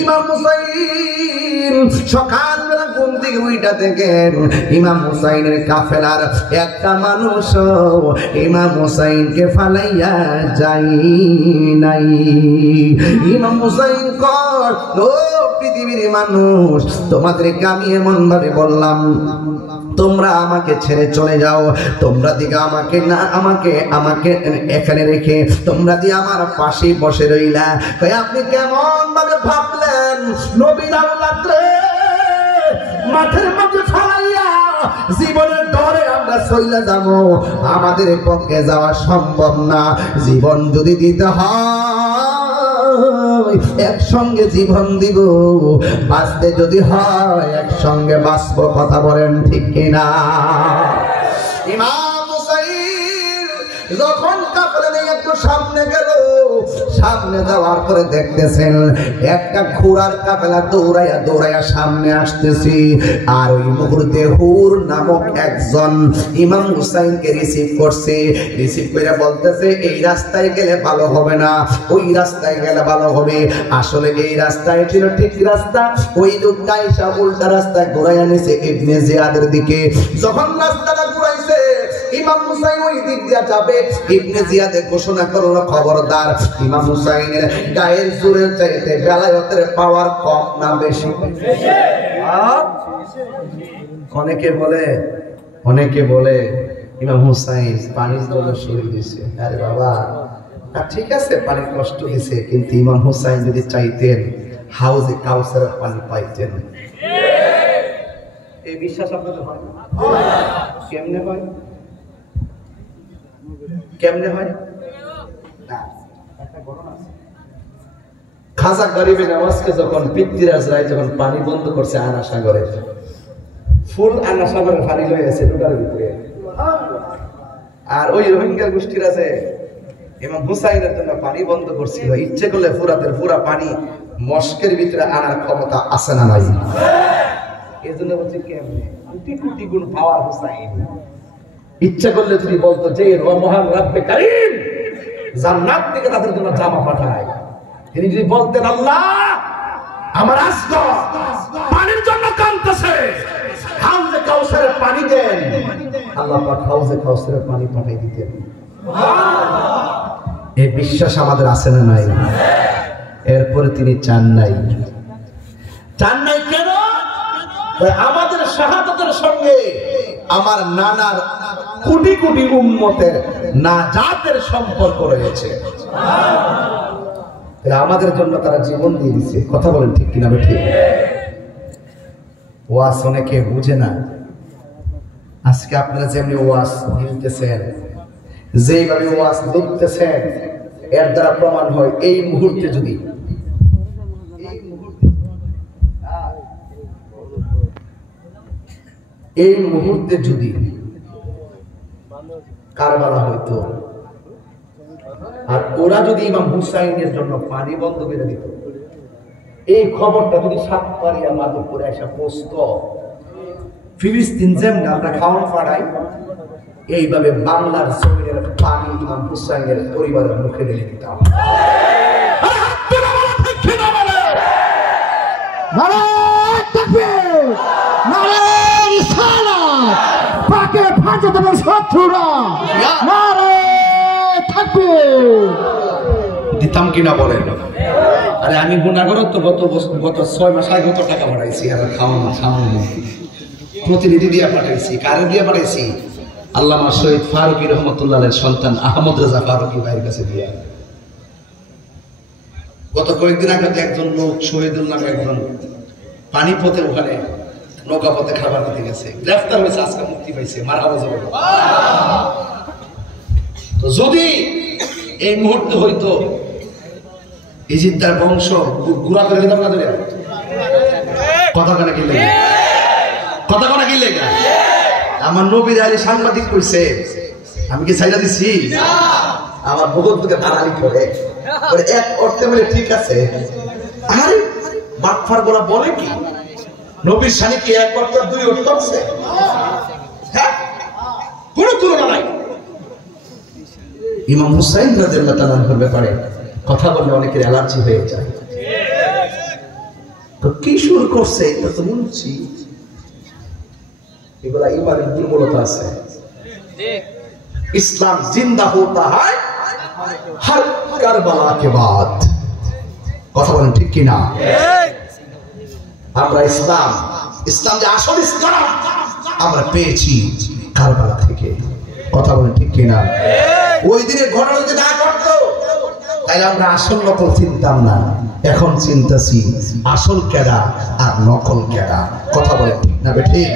ইমাম হুসাইন সকালবেলা ঘুম থেকে উইটা দেখেন ইমাম হুসাইনের কাফেলার একটা মানুষ ইমাম হুসাইনকে ফালাইয়া যাই নাই। ইমাম হুসাইন কর, ও পৃথিবীর মানুষ, তোমাদেরকে আমি এমন ভাবে বললাম তোমরা আমাকে ছেড়ে চলে যাও, তোমরা দিকে আমাকে না আমাকে এখানে রেখে তোমরা দিয়ে আমার পাশে বসে রইলা। আপনি কেমন ভাবে ভাবলেন নবীর আওলাদ রে মাঠের মধ্যে ফালাইয়া জীবনের ডরে আমরা চলে যাব? আমাদের পক্ষে যাওয়া সম্ভব না। জীবন যদি দিতে হয় একসঙ্গে জীবন দিব, বাঁচতে যদি হয় একসঙ্গে বাঁচবো, কথা বলেন ঠিক কিনা? ইমাম হুসাইন যখন কাফেলা নিয়ে একটু সামনে গেল, সামনে যাওয়ার পরে দেখতেছেন একটা ঘোড়ার কাফেলা দৌড়াইয়া দৌড়াইয়া সামনে আসতেছি, আর ওই মুহূর্তে হুর নামক একজন ইমাম হুসাইনকে রিসিভ করছে। রিসিভ করে বলতেছে এই রাস্তায় গেলে ভালো হবে না, ওই রাস্তায় গেলে ভালো হবে। আসলে এই রাস্তায় ছিল ঠিক রাস্তা, ওই লোকটা এসে উল্টা রাস্তায় ঘুরাইয়া নিছে ইবনে জিয়াদের দিকে। যখন রাস্তাটা ঘুরাইছে ইমাম হুসাইন ওই দিক দিয়ে যাবে, ইবনে জিয়াদের ঘোষণা করলো খবরদার ইমাম হুসাইনের গায়ের জোরের চাইতে বেলায়েতের পাওয়ার কম না বেশি? অনেকে বলে ইমাম হুসাইন পানির জন্য শরীর দিছে। আরে বাবা ঠিক আছে পানির কষ্ট দিছে, কিন্তু ইমাম হুসাইন যদি চাইতেন হাউজে কাউসারের পানি পাইতেন। এই বিশ্বাস আপনাদের হয়? কেমনে হয়? কেমনে হয়? খাজা গরিবে নওয়াজকে যখন পৃথ্বীরাজ রায় যখন পানি বন্ধ করছে আনা সাগরে, ফুল আনা সাগরের পানি লয়ে আছে ডুডার ভিতরে, আর ওই রোহিঙ্গা গোষ্ঠীর আছে ইমাম হুসাইনের জন্য পানি বন্ধ করছিল, ইচ্ছে করলে ফুরাতের পুরা পানি মস্কের ভিতরে আনার ক্ষমতা আছে না নাই? এই জন্য বলছে কেমনে কোটি কোটি গুণ পাওয়ার হুসাইন, ইচ্ছা করলে যদি বলতো যে মহান রব্বে কারীম জান্নাত থেকে তাদের জন্য জামা পাঠায়, তিনি যদি বলতেন আল্লাহ আমার আসগর পানির জন্য কাঁদতেছে, হাউজে কাউসারের পানি দেন, আল্লাহ পাক হাউজে কাউসারের পানি পাঠিয়ে দিতেন। এই বিশ্বাস আমাদের আছে না নাই? এরপরে তিনি চান নাই কেন? আমাদের শাহাদাতের সঙ্গে আমার নানার কোটি কোটি উম্মতের নাজাতের সম্পর্ক রয়েছে। আমাদের জন্য তারা জীবন দিয়ে দিচ্ছে। কথা বলেন ঠিক কিনা? ঠিক। ওয়াজ অনেকে বুঝে না। আজকে আপনারা যেমনি ওয়াজ নিতেছেন, যেইভাবে ওয়াজ লিখতেছেন, এর দ্বারা প্রমাণ হয় এই মুহূর্তে যদি কারবালা হইতো আর ওরা যদি ইমাম হুসাইনের জন্য পানি বন্ধ করে দিত, এই খবরটা যদি সাতপাড়িয়া মাধবপুরে এসে পৌঁছত, ফিলিস্তিন যেমনি আমরা খাওয়ান ফাড়াই, এইভাবে বাংলার জমিনের পানি ইমাম হুসাইনের পরিবারের মুখে ঢেলে দিতাম। দিতাম কিনা বলেন? আরে আমি গুণাগর তো গত 6 মাস আগে কত টাকা পাঠাইছি, আর খাওয়ানো প্রতিনিধি দিয়ে পাঠাইছি। কারে দিয়ে পাঠাইছি? আল্লামা শহীদ ফারুকী রহমতুল্লাহের সন্তান আহমদ রাজা ফারুকী ভাইয়ের কাছে দিয়ে। গত কয়েকদিন আগে একজন লোক শহীদুল নামে একজন পানিপথে ওখানে নৌকাপথে খাবার দিতে গেছে, গ্রেফতার হয়েছে, আজকে মুক্তি পাইছে। মারহাবা যাবে। তো যদি এই মুহূর্তে হইতো ইজিদার বংশ গুড়া করে দিতাম না, ধরে কথা কানা কি লেগে, কথা কানা কি লেগে। আমার নবীর আলী সাংবাদিক কইছে, আমি কি ছাইড়া দিছি? আমার বহুত থেকে দালালি করে এক অর্থে বলে ঠিক আছে। আরে বাটফার গোলা বলে কি নবীর শানি কি এক অর্থ দুই অর্থ আছে? হ্যাঁ, কোনো তুলনা নাই। ইমাম হুসাইন রাদিয়াল্লাহু তাআলা আনহুর ব্যাপারে কথা বললে অনেকের অ্যালার্জি হয়ে যায়। তো কি শুরু করছে এটা তো বলছি, এগুলা ইমানের দুর্বলতা আছে। ইসলাম জিন্দা হতা হয় হর কারবালা কে বাদ। কথা বলেন ঠিক কিনা? আমরা ইসলাম যে আসল ইসলাম আমরা পেয়েছি কারবালা থেকে। কথা বলেন ঠিক কিনা? ওই দিনের ঘটনা যদি না করতো তাহলে আমরা আসল নকল চিনতাম না। এখন চিন্তাছি আসল কেডা আর নকল কেডা। কথা বলেন ঠিক না? ঠিক।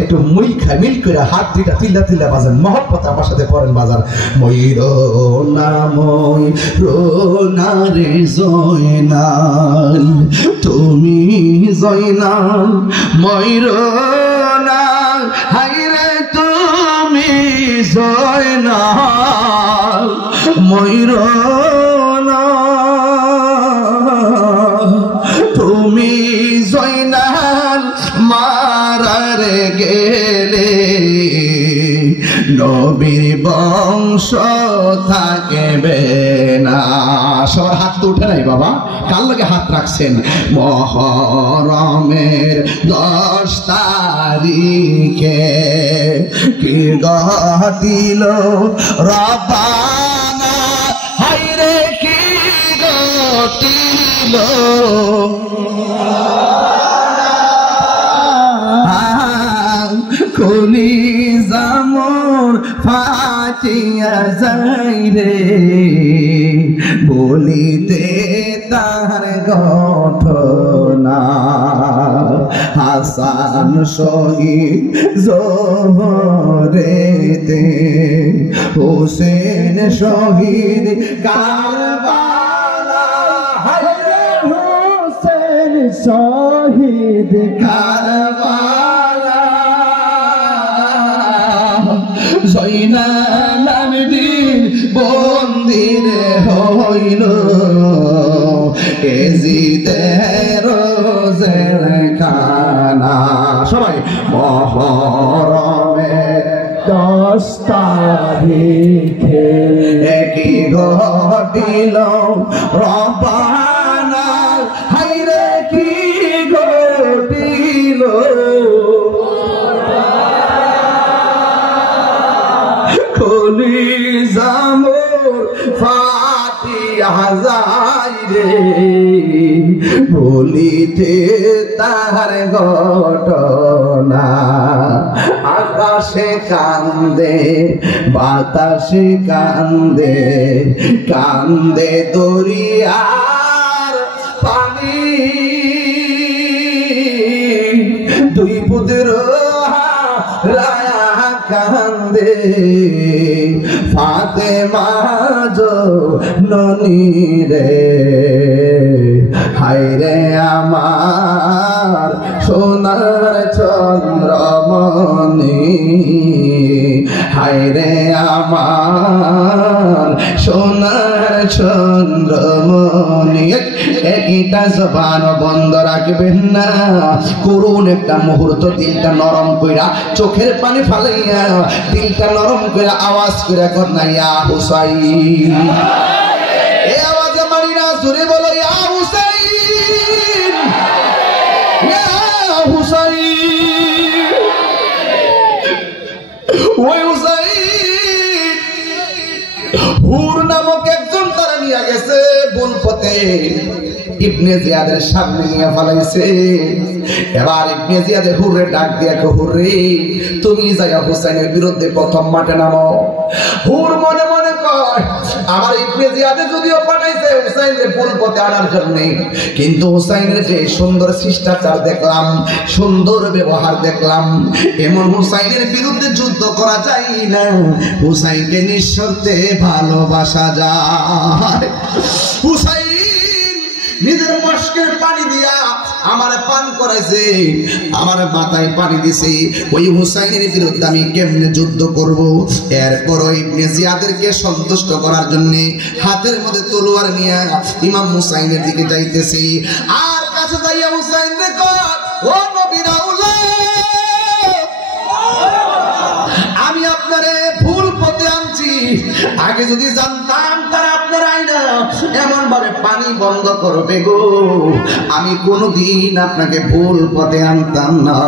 একটু মুই খাই মিল করে হাত দুইটা তিল্লা তিল্লা বাজান, মহব্বত আমার সাথে পড়েন বাজার। ময়ূরনাময় রোনারে জয়নাল, তুমি জয়নাল ময়ূরনাল, হাইরে তুমি জয়নাল ময়ূরনাল, তুমি জয়নাল মারারে গেলে নবীর বংশ থাকবে না। সবার হাত তো উঠে নাই বাবা, কার লাগে হাত রাখছেন? মহরমের 10 তারিখে কি ঘটিল রব্বানা, হায়রে কি ঘটিল খুলি জামর ফাটিয়া যাই রে, বলিতে তার ঘটনা। হাসান শহীদ জোহরেতে, হোসেন শহীদ কারবালা, হায়রে হোসেন শহীদ কারবালা জয়নাল আবেদিন বন্দির হইল এজিদের রোজের খানা সবাই মহরমে 10 তারিখে একই ঘটিল রবানা হাইরে কি ঘটিল খুলি জামুর ফাটিয়া যায় রে বলিতে তার ঘটনা আকাশে কান্দে বাতাসে কান্দে কান্দে দরিয়ার পানি দুই পুত্র রায়া কান্দে ফাতেমা জননী রে হায়রে আমার সোনার চন্দ্রমণি হায়রে আমার সোনার চন্দ্রমণি একটা জবান বন্ধ রাখবেন না করুন একটা মুহূর্ত দিলটা নরম কইরা চোখের পানি ফালাইয়া দিলটা নরম কইরা আওয়াজ কইরা করনা ইয়া হুসাইন এই আওয়াজে মারি না জোরে বলো ইয়া হুসাইন ইয়া হুসাইন ওই হুসাইন হুর নামক একজন তারা নিয়ে গেছে ভুল পথে ইবনে জিয়াদের সামনে নিয়ে ফেলাইছে এবার ইবনে জিয়াদের হুররে ডাক দিয়া কো হুররে তুমি যায়া হুসাইনের বিরুদ্ধে প্রথম মাঠে নামো হুর মনে মনে কয় আমার ইবনে জিয়াদের যদিও পাঠাইছে হুসাইনের ভুল পথে আনার জন্য কিন্তু হুসাইনের যে সুন্দর শিষ্টাচার দেখলাম সুন্দর ব্যবহার দেখলাম এমন হুসাইনের বিরুদ্ধে যুদ্ধ করা যায় না হুসাইনকে নিঃশর্তে ভালোবাসা যায় হুসাইন নিজের মস্কের পানি দিয়া আমার পান করাইছে আমার মাথায় পানি দিছে ওই হুসাইনের বিরুদ্ধে আমি কেমনে যুদ্ধ করব এরপর ওই ইবনে জিয়াদেরকে সন্তুষ্ট করার জন্য হাতের মধ্যে তলোয়ার নিয়ে ইমাম হুসাইনের দিকে যাইতেছে আর কাছে যাইয়া হুসাইন রে কয় ও নবীর আওলাদ আমি আপনারে ভুল পথে আনছি আগে যদি জানতাম তারা আপনার আইনা এমন ভাবে পানি বন্ধ করবে গো আমি কোনোদিন আপনাকে ভুল পথে আনতাম না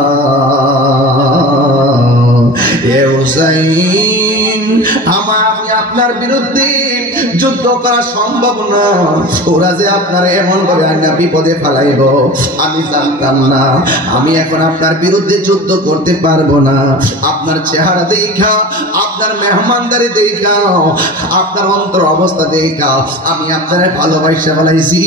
এ হুসাইন আমি আপনার বিরুদ্ধে যুদ্ধ করা সম্ভব না ওরা যে আপনার এমন ভাবে আইনা বিপদে ফেলাইব আমি জানতাম না আমি এখন আপনার বিরুদ্ধে যুদ্ধ করতে পারবো না আপনার চেহারা দেখা আপনার মেহমানদারি দেখা আপনার অন্তর অবস্থা দেখা আমি আপনার ভালোবাসা ফেলাইছি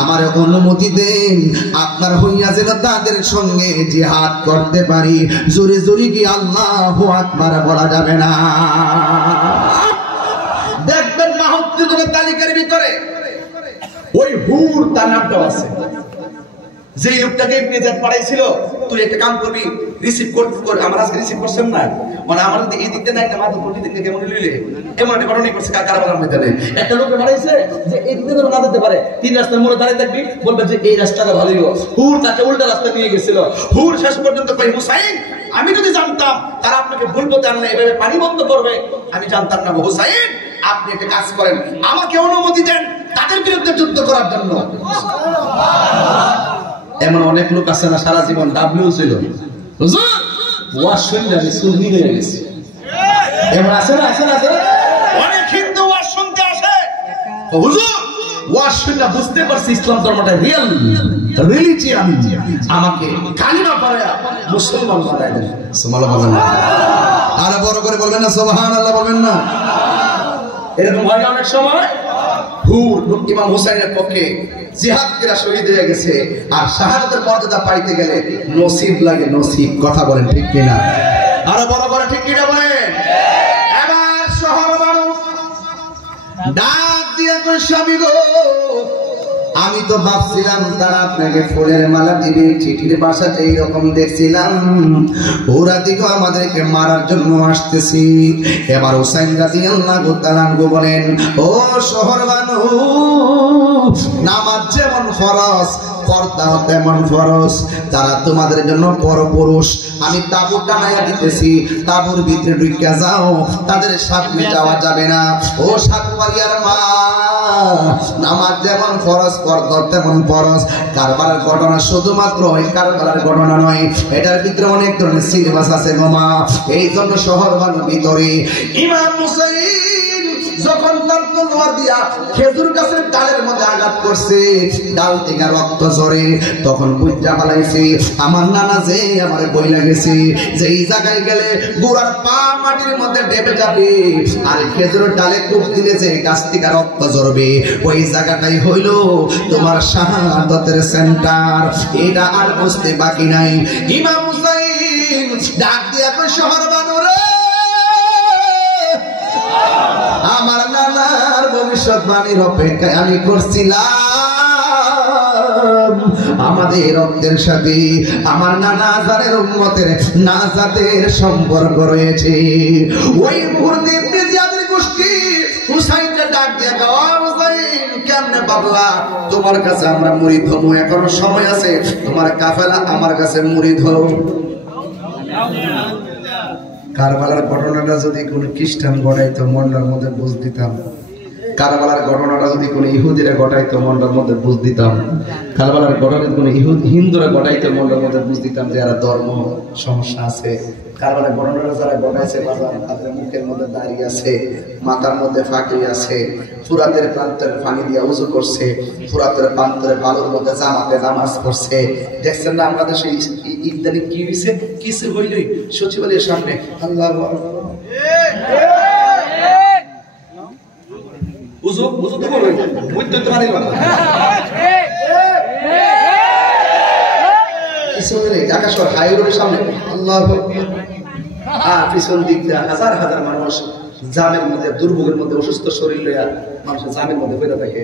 আমার অনুমতি দেন আপনার হইয়া যেন তাদের সঙ্গে জিহাদ করতে পারি জোরে জোরে কি আল্লাহু আকবার বলা যাবে না দেখবেন মাহমুদের তালিকার ভিতরে ওই হুর তার নামটাও আছে যে লোকটাকে ইবনে জিয়াদ পাঠাইছিল তুই একটা কাম করবি রিসিভ করতে আমার আজকে রিসিভ করছেন না মানে আমার এই দিকতে নাই না মাথা পড়তে দিকে কেমন লইলে এমন একটা ঘটনা করছে কারাবালার মধ্যে একটা লোককে পাঠাইছে যে এই দিকে না যেতে পারে তিন রাস্তার মোড়ে দাঁড়িয়ে থাকবি বলবে যে এই রাস্তাটা ভালোই হুর তাকে উল্টা রাস্তা নিয়ে গেছিল হুর শেষ পর্যন্ত কই হুসাইন আমি যদি জানতাম তারা আপনাকে ভুল পথে আনলে এভাবে পানি বন্ধ করবে আমি জানতাম না হুসাইন আপনি একটা কাজ করেন আমাকে অনুমতি দেন তাদের বিরুদ্ধে যুদ্ধ করার জন্য এমন অনেক লোক আছে না সারা জীবন ডাব্লিউ ছিল হুজুর ওয়াজ শুনলে আমি সুন্নি হয়ে গেছি এমন আছে না অনেক হিন্দু ওয়াজ শুনতে আসে হুজুর ওয়াজ শুনলে বুঝতে পারছি ইসলাম ধর্মটা রিয়েল রিলিজিয়ান আমাকে কালিমা পড়ায়া মুসলমান বানায় দেন সুবহানাল্লাহ বলেন না আর বড় করে বলবেন না সুবহানাল্লাহ বলবেন না এরকম হয় না অনেক সময় হুর ইমাম হুসাইনের পক্ষে জিহাদ করে শহীদ হয়ে গেছে আর শাহাদাতের মর্যাদা পাইতে গেলে নসিব লাগে নসিব কথা বলেন ঠিক কিনা আরো বড় বড় ঠিক কিনা বলেন এবার শহর মানুষ ডাক দিয়ে কই স্বামী গো আমি তো ভাবছিলাম তারা আপনাকে ফুলের মালা দিবে, চিঠির ভাষাটা এইরকম দেখছিলাম, ওরা দিকে আমাদেরকে মারার জন্য আসতেছি। এবার হুসাইন রাদিয়াল্লাহু তাআলা আনহু বলেন, ও শহর বানু, নামাজ যেমন ফরজ, পর্দা তেমন ফরজ, তারা তোমাদের জন্য পরপুরুষ। আমি তাবু টানাইয়া দিতেছি, তাবুর ভিতরে ঢুকে যাও, তাদের সামনে যাওয়া যাবে না। ও সাতবাড়িয়ার মা, নামাজ যেমন ফরজ, পর্দা তেমন ফরজ। কারবালার ঘটনা শুধুমাত্র ওই কারবালার ঘটনা নয়, এটার ভিতরে অনেক ধরনের সিলেবাস আছে গো মা। এই জন্য শহর বানুর ভিতরে ইমাম হুসাইন যখন তার তলোয়ার দিয়া খেজুর গাছের ডালের মধ্যে আঘাত করছে, ডাল থেকে রক্ত ঝরে, তখন বুঝা ফেলাইছে আমার নানা যে আমার বইলা গেছে যে এই জায়গায় গেলে গোড়ার পা মাটির মধ্যে ডেবে যাবে, আর খেজুরের ডালে কূপ দিলে যে গাছ থেকে রক্ত ঝরবে, ওই জায়গাটাই হইল তোমার শাহাদাতের সেন্টার। এটা আর বুঝতে বাকি নাই। ইমাম হুসাইন ডাক দিয়া কই, শহর বানুরে, আমার নানার ভবিষ্যৎবাণীর অপেক্ষায় আমি করছিলাম। আমাদের রক্তের সাথে আমার নানা আজারের উম্মতের নাজাতের সম্পর্ক রয়েছে। ওই মুহূর্তে ইবনে জিয়াদের গোষ্ঠী হুসাইনকে ডাক দিয়ে কয়, হুসাইন কেমনে পাগলা, তোমার কাছে আমরা মুরিদ হবো, এখনো সময় আছে, তোমার কাফেলা আমার কাছে মুরিদ হও। কারবালার ঘটনাটা যদি কোনো খ্রিস্টান ঘটাইতো মনটার মধ্যে বুঝ দিতাম, কারবালার ঘটনাটা যদি কোনো ইহুদিরা ঘটাইতো মনটার মধ্যে বুঝ দিতাম, কারবালার ঘটনা কোনো হিন্দুরা ঘটাইতো মনটার মধ্যে বুঝ দিতাম যে এরা ধর্ম সমস্যা আছে। কারবালার ঘটনাটা যারা ঘটাইছে তাদের মুখের মধ্যে দাড়ি আছে, মাথার মধ্যে ফাঁকি আছে, ফুরাতের প্রান্তরে পানি দিয়ে উজু করছে, ফুরাতের প্রান্তরে বালুর মধ্যে জামাতে নামাজ পড়ছে। দেখছেন না আমরা দেশে ইদানি কি হয়েছে, কিছু হইলই সচিবালয়ের সামনে আল্লাহ উজু উজু তো বলবেন, বুঝতে তো পারি না ঢাকা শহর হাই রোডের সামনে আল্লাহ, আর পিছন দিক দিয়ে হাজার হাজার মানুষ জামের মধ্যে, দুর্ভোগের মধ্যে, অসুস্থ শরীর লইয়া মানুষের জামের মধ্যে হয়ে থাকে।